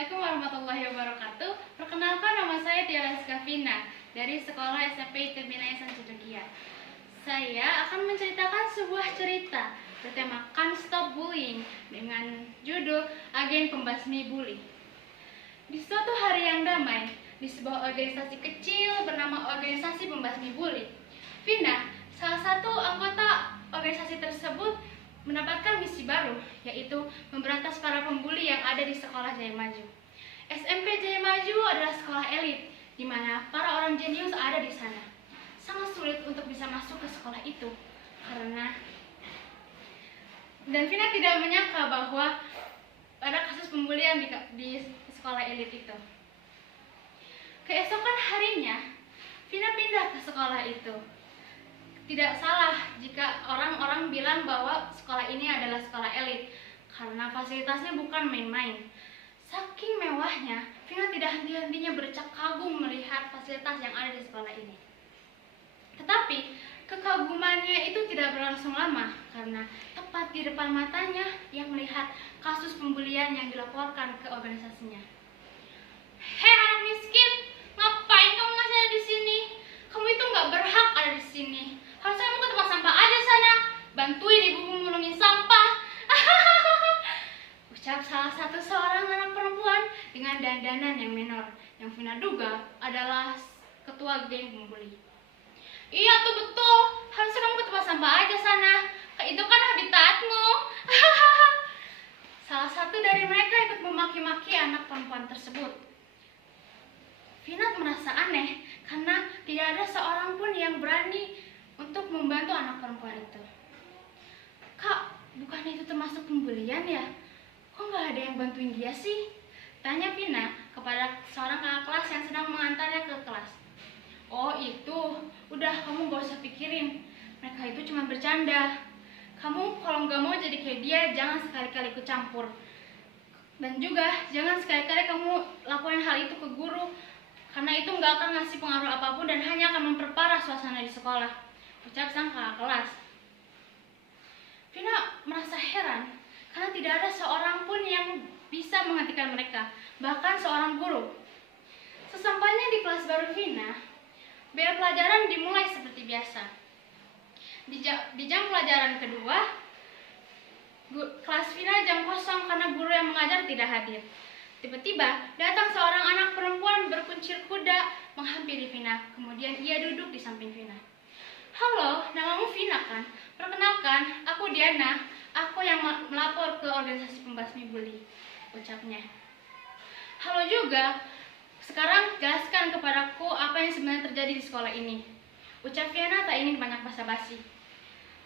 Assalamualaikum warahmatullahi wabarakatuh. Perkenalkan, nama saya Tiara Skavina dari Sekolah SMP Termina Yayasan Cedekia. Saya akan menceritakan sebuah cerita bertema Can't Stop Bullying dengan judul Agen Pembasmi Bully. Di suatu hari yang damai, di sebuah organisasi kecil bernama Organisasi Pembasmi Bully, Vina, salah satu anggota organisasi tersebut, mendapatkan misi baru, yaitu memberantas para pembuli yang ada di sekolah Jaya Maju. SMP Jaya Maju adalah sekolah elit, di mana para orang jenius ada di sana. Sangat sulit untuk bisa masuk ke sekolah itu, dan Vina tidak menyangka bahwa ada kasus pembulian di sekolah elit itu. Keesokan harinya, Vina pindah ke sekolah itu. Tidak salah jika orang-orang bilang bahwa sekolah ini adalah sekolah elit, karena fasilitasnya bukan main-main. Saking mewahnya, Vina tidak henti-hentinya bercak kagum melihat fasilitas yang ada di sekolah ini. Tetapi, kekagumannya itu tidak berlangsung lama, karena tepat di depan matanya ia melihat kasus pembulian yang dilaporkan ke organisasinya. "Hei anak miskin, ngapain kamu masih ada di sini? Kamu itu nggak berhak ada di sini. Harusnya kamu ke tempat sampah aja sana. Bantuin ibumu menungin sampah." Ucap salah satu seorang anak perempuan dengan dandanan yang menor, yang Vina duga adalah ketua geng pembuli. "Iya tuh betul. Harusnya kamu ke tempat sampah aja sana. Itu kan habitatmu." Salah satu dari mereka ikut memaki-maki anak perempuan tersebut. Vina merasa aneh karena tidak ada seorang pun yang berani untuk membantu anak perempuan itu. "Kak, bukan itu termasuk pembulian ya? Kok nggak ada yang bantuin dia sih?" tanya Vina kepada seorang kakak kelas yang sedang mengantarnya ke kelas. "Oh itu, udah kamu gak usah pikirin. Mereka itu cuma bercanda. Kamu kalau nggak mau jadi kayak dia, jangan sekali-kali ikut campur. Dan juga jangan sekali-kali kamu laporin hal itu ke guru, karena itu nggak akan ngasih pengaruh apapun dan hanya akan memperparah suasana di sekolah," ucap sang kakak kelas. Vina merasa heran karena tidak ada seorang pun yang bisa menghentikan mereka, bahkan seorang guru. Sesampainya di kelas baru Vina, bel pelajaran dimulai seperti biasa. Di jam pelajaran kedua, kelas Vina jam kosong karena guru yang mengajar tidak hadir. Tiba-tiba datang seorang anak perempuan berkuncir kuda menghampiri Vina. Kemudian ia duduk di samping Vina. "Halo, namamu Vina kan? Perkenalkan, aku Diana. Aku yang melapor ke organisasi pembasmi bully," ucapnya. "Halo juga. Sekarang jelaskan kepadaku apa yang sebenarnya terjadi di sekolah ini," ucap Vina tak ingin banyak basa-basi.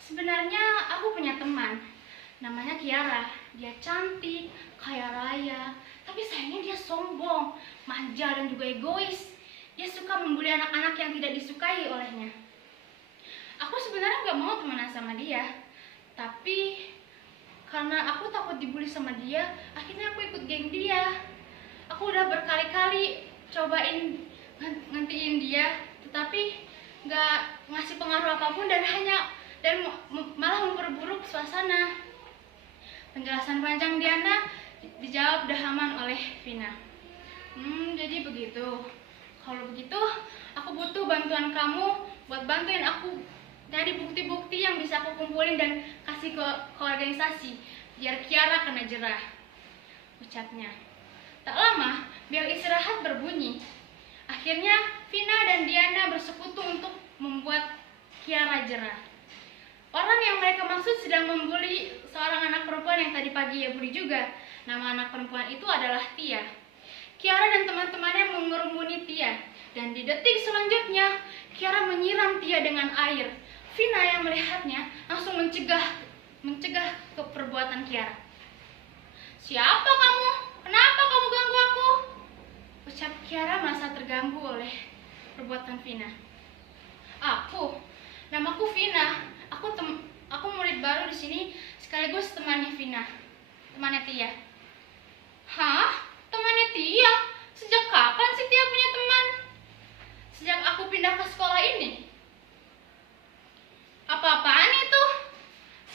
"Sebenarnya aku punya teman. Namanya Kiara. Dia cantik, kaya raya, tapi sayangnya dia sombong, manja dan juga egois. Dia suka membuli anak-anak yang tidak disukai olehnya. Aku sebenarnya nggak mau temenan sama dia, tapi karena aku takut dibully sama dia, akhirnya aku ikut geng dia. Aku udah berkali-kali cobain ngentiin dia, tetapi nggak ngasih pengaruh apapun dan malah memperburuk suasana." Penjelasan panjang Diana dijawab dahaman oleh Vina. "Jadi begitu. Kalau begitu, aku butuh bantuan kamu buat bantuin aku dari bukti-bukti yang bisa aku kumpulin dan kasih ke organisasi, biar Kiara kena jerah," ucapnya. Tak lama, bel istirahat berbunyi. Akhirnya, Vina dan Diana bersekutu untuk membuat Kiara jerah. Orang yang mereka maksud sedang membuli seorang anak perempuan yang tadi pagi ia bully juga. Nama anak perempuan itu adalah Tia. Kiara dan teman-temannya mengerumuni Tia, dan di detik selanjutnya, Kiara menyiram Tia dengan air. Vina yang melihatnya langsung mencegah ke perbuatan Kiara. "Siapa kamu? Kenapa kamu ganggu aku?" ucap Kiara merasa terganggu oleh perbuatan Vina. Namaku Vina. Aku murid baru di sini sekaligus temannya Vina, temannya Tia." "Hah? Temannya Tia? Sejak kapan sih Tia punya teman?" "Sejak aku pindah ke sekolah ini." "Apa-apaan itu?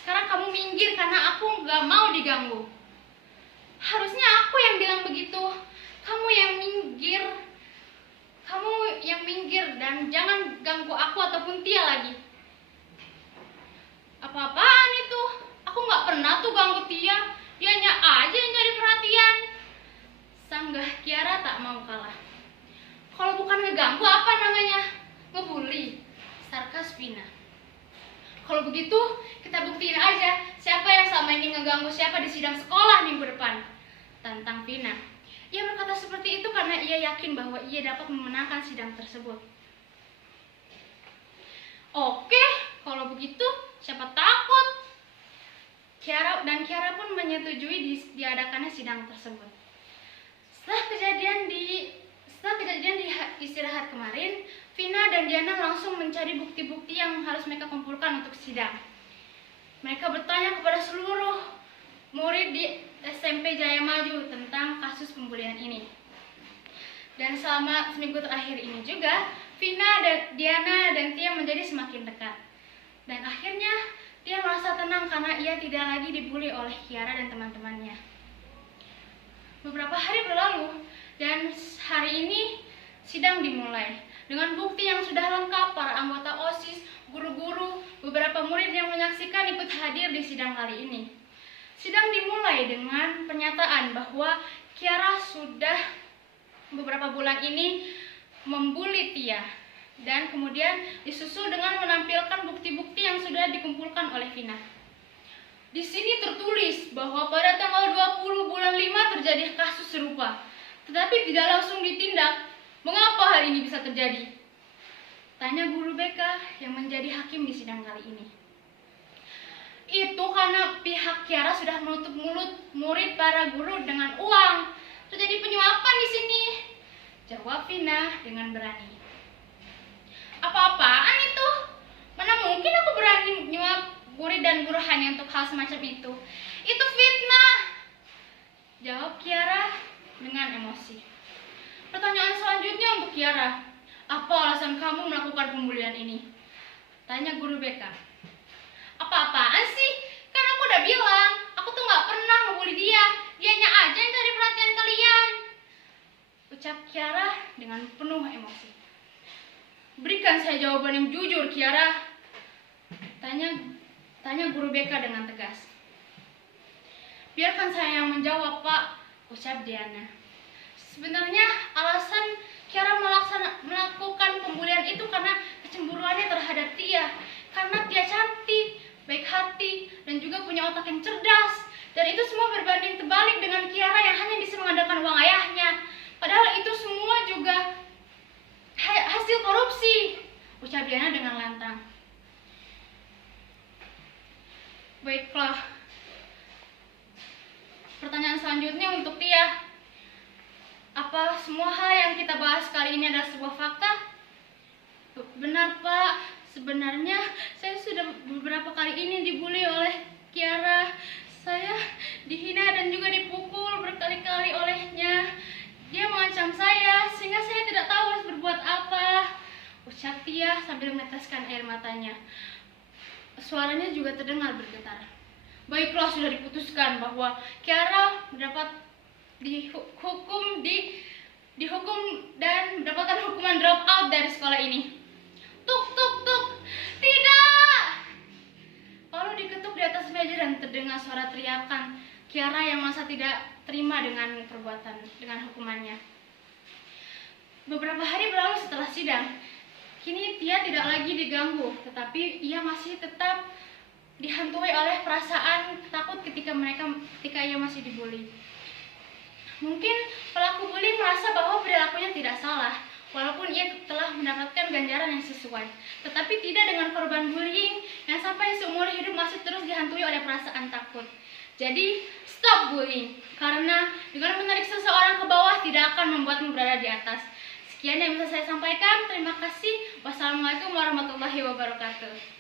Sekarang kamu minggir karena aku nggak mau diganggu." "Harusnya aku yang bilang begitu. bukan ngeganggu apa namanya? Ngebully. Sarkas Vina. Kalau begitu, kita buktiin aja siapa yang selama ini ngeganggu siapa di sidang sekolah minggu depan. Tantang Vina. Ia berkata seperti itu karena ia yakin bahwa ia dapat memenangkan sidang tersebut. Oke, kalau begitu siapa takut? Kiara pun menyetujui diadakannya sidang tersebut. Setelah kejadian di istirahat kemarin, Vina dan Diana langsung mencari bukti-bukti yang harus mereka kumpulkan untuk sidang. Mereka bertanya kepada seluruh murid di SMP Jaya Maju tentang kasus pembulian ini. Dan selama seminggu terakhir ini juga, Vina, Diana, dan Tia menjadi semakin dekat. Dan akhirnya, Tia merasa tenang karena ia tidak lagi dibully oleh Kiara dan teman-temannya. Beberapa hari berlalu, dan hari ini sidang dimulai. Dengan bukti yang sudah lengkap, para anggota OSIS, guru-guru, beberapa murid yang menyaksikan ikut hadir di sidang kali ini. Sidang dimulai dengan pernyataan bahwa Kiara sudah beberapa bulan ini membuli Tia, dan kemudian disusul dengan menampilkan bukti-bukti yang sudah dikumpulkan oleh Vina. Di sini tertulis bahwa pada tanggal 20 bulan 5 terjadi kasus serupa, tetapi tidak langsung ditindak. Mengapa hal ini bisa terjadi? Tanya guru BK yang menjadi hakim di sidang kali ini. Itu karena pihak Kiara sudah menutup mulut murid para guru dengan uang. Terjadi penyuapan di sini, jawab Vina dengan berani. Apa-apaan itu? Mana mungkin aku berani menyuap murid dan guru hanya untuk hal semacam itu? Itu fitnah, jawab Kiara dengan emosi. Pertanyaan selanjutnya untuk Kiara. Apa alasan kamu melakukan pembulian ini? Tanya guru BK. Apa-apaan sih? Kan aku udah bilang, aku tuh gak pernah ngebully dia. Dianya aja yang cari perhatian kalian, ucap Kiara dengan penuh emosi. Berikan saya jawaban yang jujur, Kiara. Tanya guru BK dengan tegas. Biarkan saya yang menjawab, Pak, ucap Diana. Sebenarnya alasan Kiara melakukan pembulian itu karena kecemburuannya terhadap Tia. Karena Tia cantik, baik hati, dan juga punya otak yang cerdas. Dan itu semua berbanding terbalik dengan Kiara yang hanya bisa mengandalkan uang ayahnya. Padahal itu semua juga hasil korupsi, ucap Diana dengan lantang. Baiklah. Pertanyaan selanjutnya untuk Tia. Apa semua hal yang kita bahas kali ini adalah sebuah fakta? Benar, Pak. Sebenarnya saya sudah beberapa kali ini dibully oleh Kiara. Saya dihina dan juga dipukul berkali-kali olehnya. Dia mengancam saya sehingga saya tidak tahu harus berbuat apa, ucap Tia sambil meneteskan air matanya. Suaranya juga terdengar bergetar. Baiklah, sudah diputuskan bahwa Kiara dihukum dan mendapatkan hukuman drop out dari sekolah ini. Tuk tuk tuk. Tidak. Lalu diketuk di atas meja dan terdengar suara teriakan Kiara yang merasa tidak terima dengan hukumannya. Beberapa hari berlalu setelah sidang. Kini Tia tidak lagi diganggu, tetapi ia masih tetap dihantui oleh perasaan takut ketika ia masih dibully. Mungkin pelaku bully merasa bahwa perilakunya tidak salah, walaupun ia telah mendapatkan ganjaran yang sesuai. Tetapi tidak dengan korban bullying yang sampai seumur hidup masih terus dihantui oleh perasaan takut. Jadi, stop bullying, karena dengan menarik seseorang ke bawah tidak akan membuatmu berada di atas. Sekian yang bisa saya sampaikan. Terima kasih. Wassalamualaikum warahmatullahi wabarakatuh.